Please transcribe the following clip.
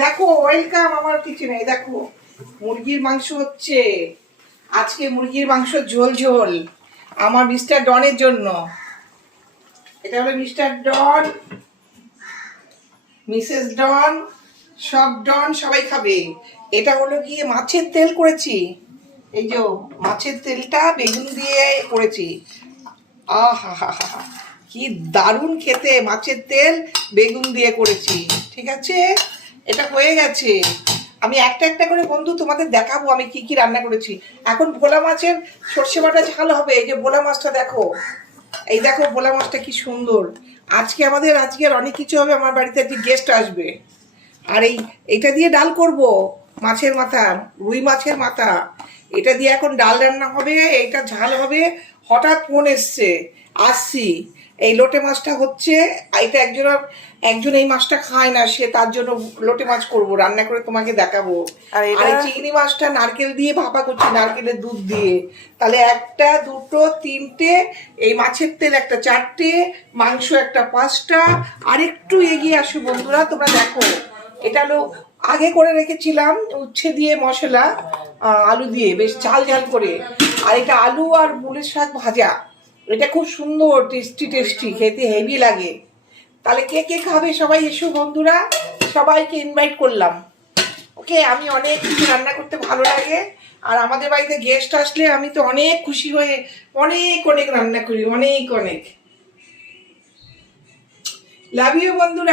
দেখো ওয়েলকাম আমার কিচেনে। দেখো মুরগির মাংস হচ্ছে আজকে, মুরগির মাংস ঝোল ঝোল আমার মিস্টার ডনের জন্য। এটা হলো মিস্টার ডন, মিসেস ডন, সব ডন সবাই খাবে। এটা হলো গিয়ে মাছের তেল করেছি, এই যে মাছের তেলটা বেগুন দিয়ে করেছি। আহা হা হা হা, কি দারুণ খেতে, মাছের তেল বেগুন দিয়ে করেছি। ঠিক আছে, এটা হয়ে গেছে। আমি একটা একটা করে বন্ধু তোমাদের দেখাবো আমি কি কি রান্না করেছি। এখন ভোলা মাছের সর্ষে বাটা ঝাল হবে। এই যে ভোলা মাছটা দেখো, এই দেখো ভোলা মাছটা কি সুন্দর। আজকে আজকের অনেক কিছু হবে, আমার বাড়িতে একটি গেস্ট আসবে। আর এইটা দিয়ে ডাল করব, মাছের মাথা, রুই মাছের মাথা, এটা দিয়ে এখন ডাল রান্না হবে, এইটা ঝাল হবে। হঠাৎ ফোন এসছে, আসছি। এই লোটে মাছটা হচ্ছে, এটা একজন এই মাছটা খায় না, সে তার জন্য লোটে মাছ করব, রান্না করে তোমাকে দেখাবো। আর এই চিংড়ি মাছটা নারকেল দিয়ে ভাপা করছি, নারকেলের দুধ দিয়ে। তাহলে একটা, দুটো, তিনটে, এই মাছের তেল একটা, চারটে, মাংস একটা, পাঁচটা। আর একটু এগিয়ে আসো বন্ধুরা, তোমরা দেখো। এটা হলো আগে করে রেখেছিলাম উচ্ছে দিয়ে মশলা, আলু দিয়ে বেশ ঝাল ঝাল করে। আর এটা আলু আর মুলের শাক ভাজা, এটা খুব সুন্দর, টেস্টি টেস্টি, খেতে হেভি লাগে। তাহলে কে কে খাবে সবাই এসো বন্ধুরা, সবাইকে ইনভাইট করলাম। ওকে, আমি অনেক কিছু রান্না করতে ভালো লাগে। আর আমাদের বাড়িতে গেস্ট আসলে আমি তো অনেক খুশি হয়ে অনেক অনেক রান্না করি, অনেক অনেক। লাভ ইউ বন্ধুরা।